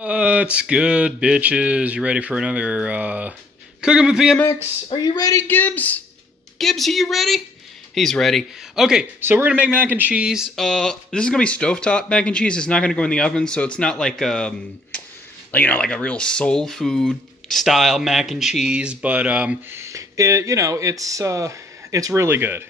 What's good, bitches? You ready for another Cooking with VMX? Are you ready, Gibbs? Gibbs, are you ready? He's ready. Okay, so we're gonna make mac and cheese. This is gonna be stovetop mac and cheese. It's not gonna go in the oven, so it's not like like a real soul food style mac and cheese. But it's really good.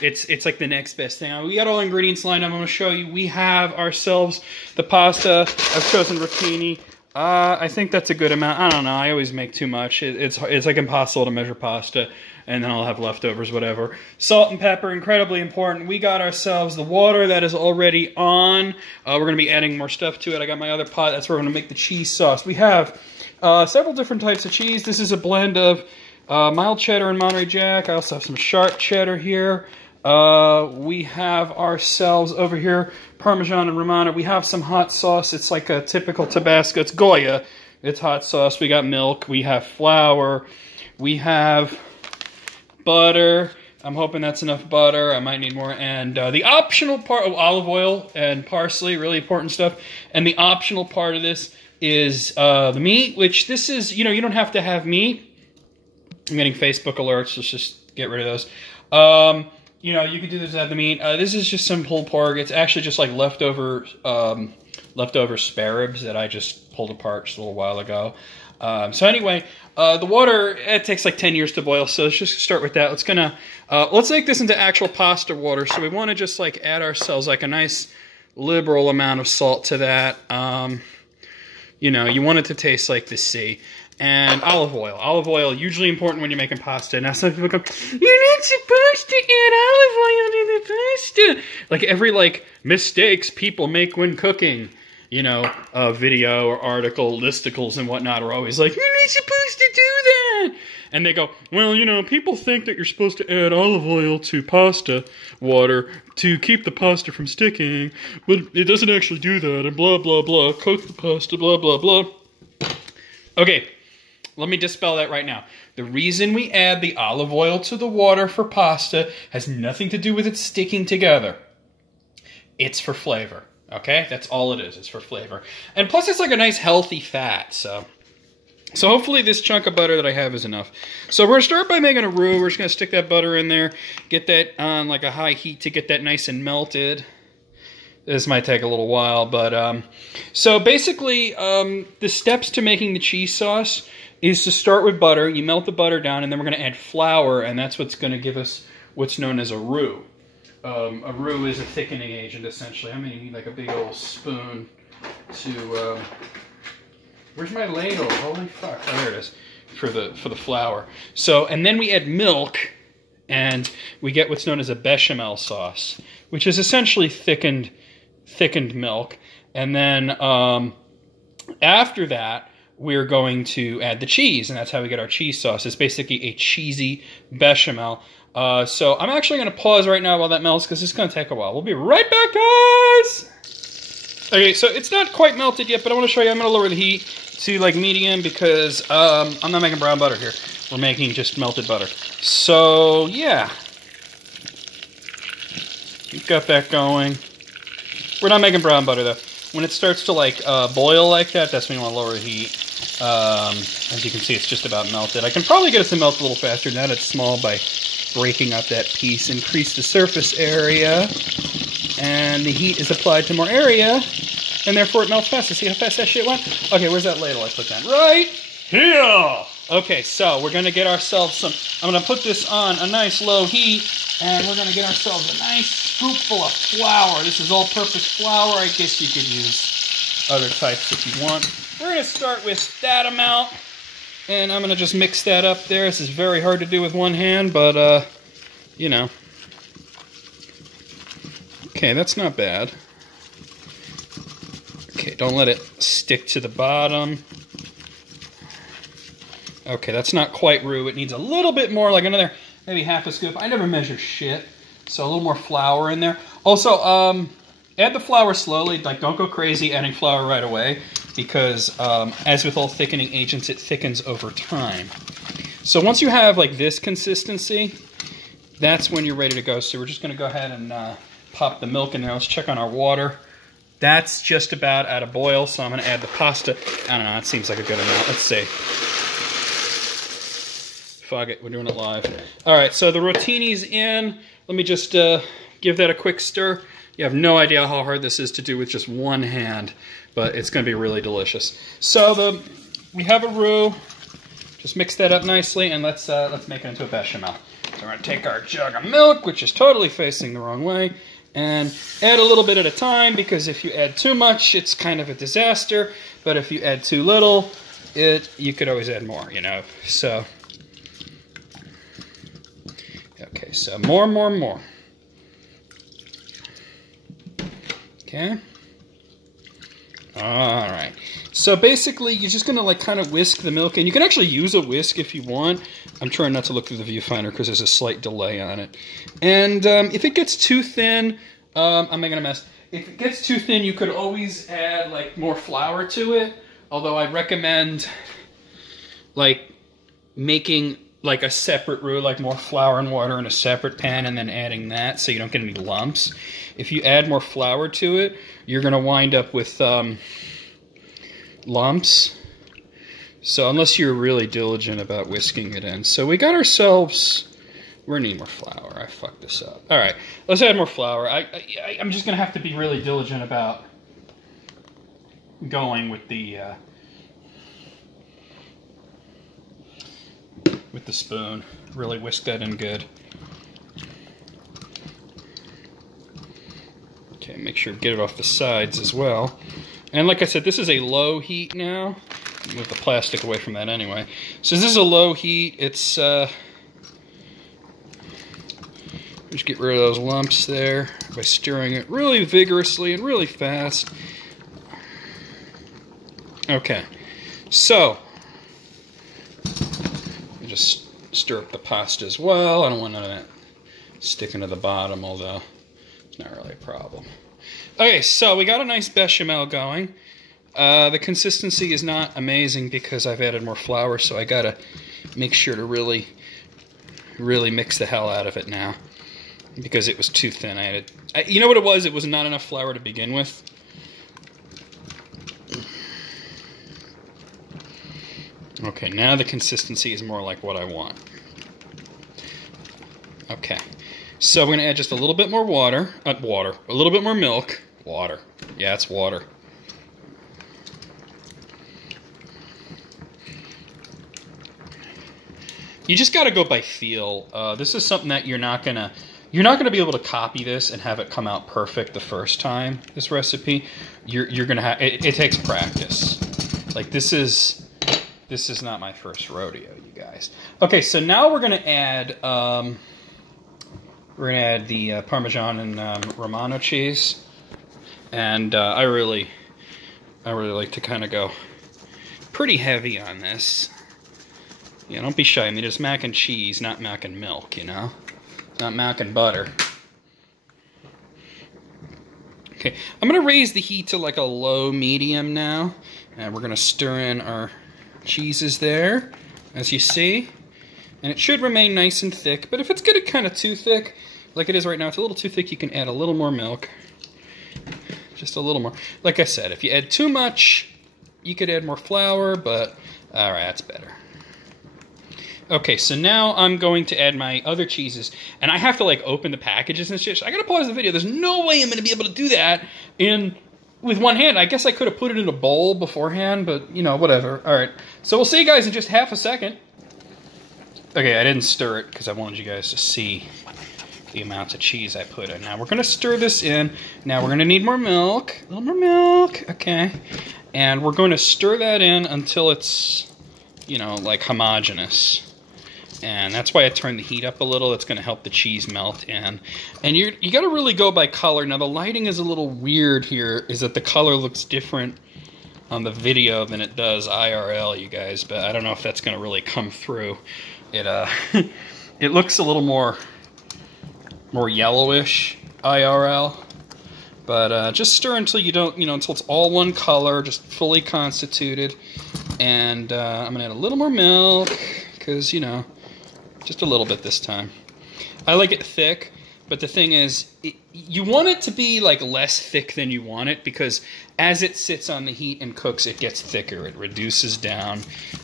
It's like the next best thing. We got all ingredients lined up. I'm going to show you. We have ourselves the pasta. I've chosen rotini. I think that's a good amount. I don't know. I always make too much. It's like impossible to measure pasta, and then I'll have leftovers, whatever. Salt and pepper, incredibly important. We got ourselves the water that is already on. We're going to be adding more stuff to it. I got my other pot. That's where we're going to make the cheese sauce. We have several different types of cheese. This is a blend of mild cheddar and Monterey Jack. I also have some sharp cheddar here. We have ourselves over here Parmesan and Romano. We have some hot sauce. It's like a typical Tabasco. It's Goya. It's hot sauce. We got milk. We have flour. We have butter. I'm hoping that's enough butter. I might need more. And the optional part of olive oil and parsley, really important stuff. And the optional part of this is the meat, which this is, you don't have to have meat. I'm getting Facebook alerts. Let's just get rid of those. You can do this without the meat. This is just some pulled pork. It's actually just like leftover spare ribs that I just pulled apart just a little while ago. So anyway, the water, it takes like 10 years to boil, so let's just start with that. Let's make this into actual pasta water. So we want to just like add ourselves like a nice liberal amount of salt to that. You want it to taste like the sea. And olive oil. Olive oil, usually important when you're making pasta. Now some people go, you're not supposed to add olive oil to the pasta. Like every mistakes people make when cooking, video or article, listicles and whatnot are always like, you're not supposed to do that. And they go, well, people think that you're supposed to add olive oil to pasta water to keep the pasta from sticking, but it doesn't actually do that, and blah, blah, blah, coat the pasta, blah, blah, blah. Okay. Let me dispel that right now. The reason we add the olive oil to the water for pasta has nothing to do with it sticking together. It's for flavor, okay? That's all it is. It's for flavor. And plus it's like a nice healthy fat, so hopefully this chunk of butter that I have is enough. So we're going to start by making a roux. We're just going to stick that butter in there, get that on like a high heat to get that nice and melted. This might take a little while, but so basically the steps to making the cheese sauce is to start with butter. You melt the butter down, and then we're going to add flour, and that's what's going to give us what's known as a roux. A roux is a thickening agent, essentially. I'm going to need like a big old spoon to... where's my ladle? Holy fuck. Oh, there it is. For the flour. So, and then we add milk, and we get what's known as a bechamel sauce, which is essentially thickened milk. And then after that, we're going to add the cheese, and that's how we get our cheese sauce. It's basically a cheesy bechamel. So I'm actually going to pause right now while that melts, because it's going to take a while. We'll be right back, guys! Okay, so it's not quite melted yet, but I want to show you. I'm going to lower the heat to like medium, because I'm not making brown butter here. We're making just melted butter. So, yeah. We've got that going. We're not making brown butter, though. When it starts to boil like that, that's when you want to lower the heat. As you can see, it's just about melted. I can probably get it to melt a little faster now that it's small by breaking up that piece. Increase the surface area, and the heat is applied to more area, and therefore it melts faster. See how fast that shit went? Okay, where's that ladle I put down? Right here! Okay, so we're going to get ourselves some... I'm going to put this on a nice low heat, and we're going to get ourselves a nice scoopful of flour. This is all-purpose flour. I guess you could use other types if you want. We're going to start with that amount, and I'm going to just mix that up there. This is very hard to do with one hand, but, Okay, that's not bad. Okay, don't let it stick to the bottom. Okay, that's not quite roux. It needs a little bit more, like another, maybe half a scoop. I never measure shit, so a little more flour in there. Also, add the flour slowly. Like, don't go crazy adding flour right away, because as with all thickening agents, it thickens over time. So once you have like this consistency, that's when you're ready to go. So we're just going to go ahead and pop the milk in there. Let's check on our water. That's just about at a boil, so I'm going to add the pasta. I don't know, it seems like a good amount. Let's see. Fuck it, we're doing it live. All right, so the rotini's in. Let me just give that a quick stir. You have no idea how hard this is to do with just one hand, but it's going to be really delicious. So we have a roux. Just mix that up nicely, and let's make it into a bechamel. So we're going to take our jug of milk, which is totally facing the wrong way, and add a little bit at a time, because if you add too much, it's kind of a disaster. But if you add too little, you could always add more, you know. So, okay, so more. Okay. All right. So basically, you're just going to like kind of whisk the milk, and you can actually use a whisk if you want. I'm trying not to look through the viewfinder because there's a slight delay on it. And if it gets too thin, I'm making a mess. If it gets too thin, you could always add like more flour to it. Although I recommend like making like a separate roux, like more flour and water in a separate pan, and then adding that so you don't get any lumps. If you add more flour to it, you're going to wind up with lumps. So unless you're really diligent about whisking it in. So we got ourselves, we're gonna need more flour. I fucked this up. All right, let's add more flour. I'm just gonna have to be really diligent about going with the spoon. Really whisk that in good. Okay, make sure to get it off the sides as well. And like I said, this is a low heat now. Move the plastic away from that anyway. So this is a low heat. It's just get rid of those lumps there by stirring it really vigorously and really fast. Okay, so just stir up the pasta as well. I don't want none of that sticking to the bottom, although it's not really a problem. Okay, so we got a nice bechamel going. The consistency is not amazing because I've added more flour, so I gotta make sure to really mix the hell out of it now, because it was too thin. You know what it was? It was not enough flour to begin with. Okay, now the consistency is more like what I want. Okay, so we're gonna add just a little bit more water, a little bit more milk. Water, yeah, it's water. You just got to go by feel. This is something that you're not gonna be able to copy this and have it come out perfect the first time. This recipe, you're gonna have. It takes practice. Like this is not my first rodeo, you guys. Okay, so now we're gonna add the Parmesan and Romano cheese, and I really like to kind of go pretty heavy on this. Yeah, don't be shy. I mean, it's mac and cheese, not mac and milk, you know? Not mac and butter. Okay, I'm going to raise the heat to like a low medium now. And we're going to stir in our cheeses there, as you see. And it should remain nice and thick. But if it's getting kind of too thick, like it is right now, it's a little too thick, you can add a little more milk. Just a little more. Like I said, if you add too much, you could add more flour, but alright, that's better. Okay, so now I'm going to add my other cheeses, and I have to like open the packages and shit. So I gotta pause the video. There's no way I'm gonna be able to do that with one hand. I guess I could have put it in a bowl beforehand, but you know, whatever. All right, so we'll see you guys in just half a second. Okay, I didn't stir it because I wanted you guys to see the amounts of cheese I put in. Now we're gonna stir this in. Now we're gonna need more milk, a little more milk. Okay, and we're going to stir that in until it's, you know, like homogeneous. And that's why I turned the heat up a little. It's going to help the cheese melt in. And you got to really go by color. Now the lighting is a little weird here, is that the color looks different on the video than it does IRL, you guys. But I don't know if that's going to really come through. It it looks a little more yellowish IRL. But just stir until you don't, you know, until it's all one color, just fully constituted. And I'm going to add a little more milk because, you know, just a little bit this time. I like it thick. But the thing is, you want it to be like less thick than you want it, because as it sits on the heat and cooks, it gets thicker. It reduces down,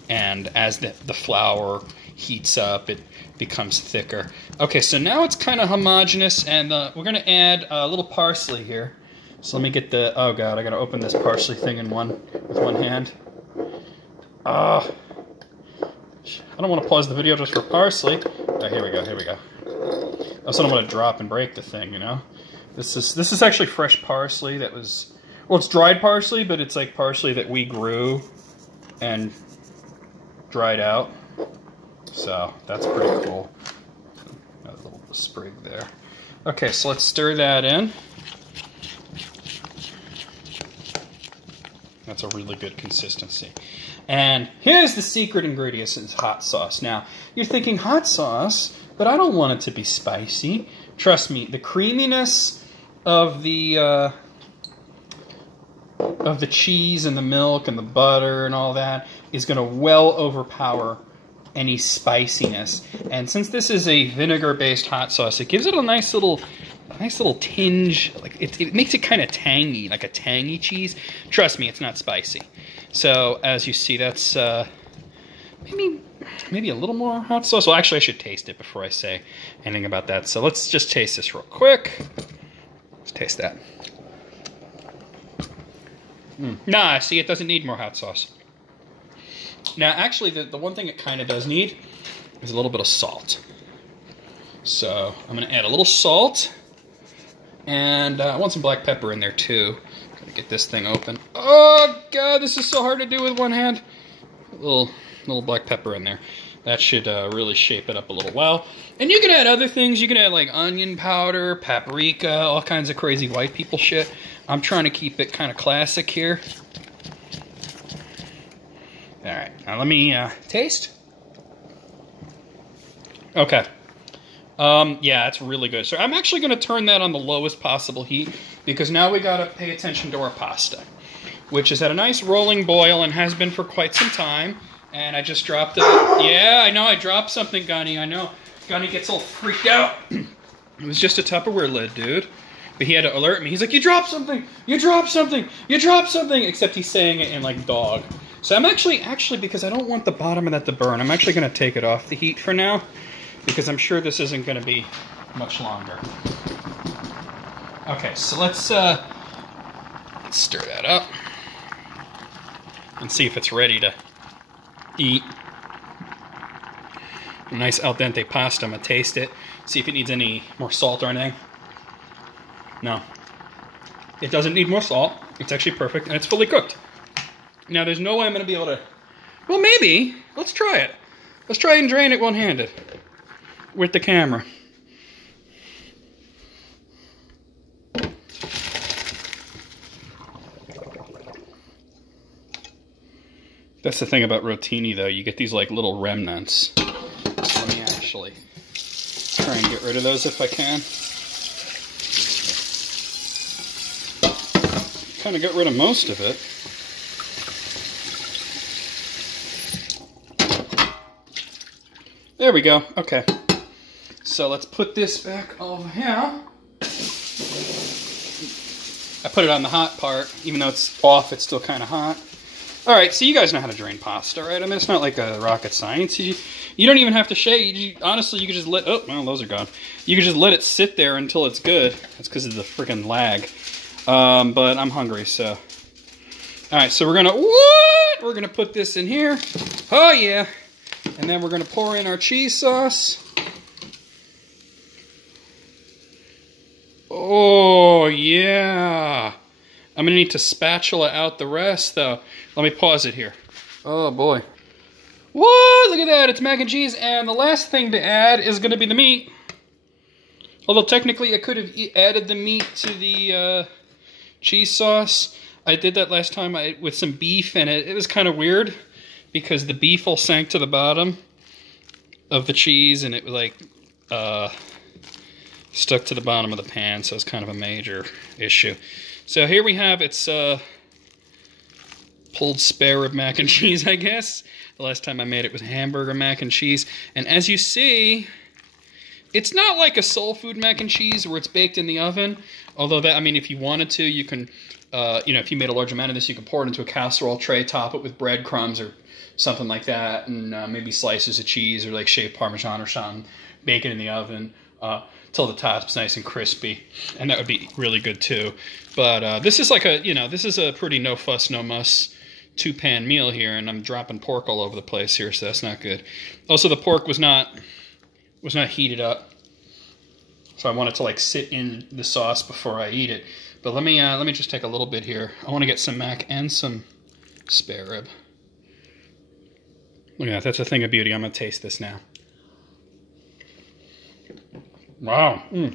and as the flour heats up, it becomes thicker. Okay, so now it's kind of homogeneous, and we're going to add a little parsley here. So let me get the... Oh god, I got to open this parsley thing with one hand. I don't want to pause the video just for parsley. Oh, here we go, here we go. I don't want to drop and break the thing, you know? This is actually fresh parsley that was... Well, it's dried parsley, but it's like parsley that we grew and dried out. So, that's pretty cool. Got a little sprig there. Okay, so let's stir that in. That's a really good consistency. And here's the secret ingredient, is hot sauce. Now, you're thinking hot sauce, but I don't want it to be spicy. Trust me, the creaminess of the cheese and the milk and the butter and all that is going to well overpower any spiciness. And since this is a vinegar-based hot sauce, it gives it a nice little tinge. Like it makes it kind of tangy, like a tangy cheese. Trust me, it's not spicy. So as you see, that's maybe a little more hot sauce. Well, actually, I should taste it before I say anything about that. So let's just taste this real quick. Let's taste that. Nah, see, it doesn't need more hot sauce. Now, actually, the one thing it kind of does need is a little bit of salt. So I'm going to add a little salt. And I want some black pepper in there, too. Gotta get this thing open. Oh, God, this is so hard to do with one hand. A little black pepper in there. That should really shape it up a little well. And you can add other things. You can add, like, onion powder, paprika, all kinds of crazy white people shit. I'm trying to keep it kind of classic here. All right, now let me taste. Okay. Yeah, it's really good. So I'm actually going to turn that on the lowest possible heat, because now we got to pay attention to our pasta, which is at a nice rolling boil and has been for quite some time. And I just dropped it. Yeah, I know, I dropped something, Gunny. I know. Gunny gets all freaked out. It was just a Tupperware lid, dude. But he had to alert me. He's like, you dropped something! You dropped something! You dropped something! Except he's saying it in, like, dog. So I'm actually, because I don't want the bottom of that to burn, I'm actually going to take it off the heat for now, because I'm sure this isn't going to be much longer. Okay, so let's stir that up and see if it's ready to eat. A nice al dente pasta. I'm going to taste it, see if it needs any more salt or anything. No. It doesn't need more salt. It's actually perfect, and it's fully cooked. Now, there's no way I'm going to be able to... Well, maybe. Let's try it. Let's try and drain it one-handed with the camera. That's the thing about rotini, though. You get these, like, little remnants. So let me actually try and get rid of those if I can. Kind of get rid of most of it. There we go. Okay. So let's put this back over here. I put it on the hot part. Even though it's off, it's still kind of hot. Alright, so you guys know how to drain pasta, right? I mean, it's not like a rocket science. You don't even have to shake. Honestly, you could just let... Oh, well, those are gone. You could just let it sit there until it's good. That's because of the freaking lag. But I'm hungry, so... Alright, so we're gonna... What? We're gonna put this in here. Oh, yeah. And then we're gonna pour in our cheese sauce. Oh, yeah. I'm gonna need to spatula out the rest, though. Let me pause it here. Oh, boy. What? Look at that. It's mac and cheese. And the last thing to add is gonna be the meat. Although, technically, I could have added the meat to the... cheese sauce. I did that last time with some beef, and it was kind of weird because the beef all sank to the bottom of the cheese, and it like stuck to the bottom of the pan, so it's kind of a major issue. So here we have its pulled spare rib mac and cheese, I guess. The last time I made it was hamburger mac and cheese, and as you see, It's not like a soul food mac and cheese where it's baked in the oven. Although that, I mean, if you wanted to, you can, you know, if you made a large amount of this, you can pour it into a casserole tray, top it with breadcrumbs or something like that, and maybe slices of cheese or like shaved Parmesan or something. Bake it in the oven till the top's nice and crispy, and that would be really good too. But this is like a, you know, this is a pretty no fuss, no muss 2-pan meal here, and I'm dropping pork all over the place here, so that's not good. Also, the pork was not heated up, so I want it to like sit in the sauce before I eat it. But let me just take a little bit here. I want to get some mac and some spare rib. Look at that, that's a thing of beauty. I'm gonna taste this now. Wow. All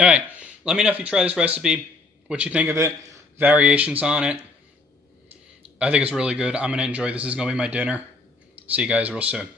right, let me know if you try this recipe, what you think of it, variations on it. I think it's really good. I'm gonna enjoy this. This is gonna be my dinner. See you guys real soon.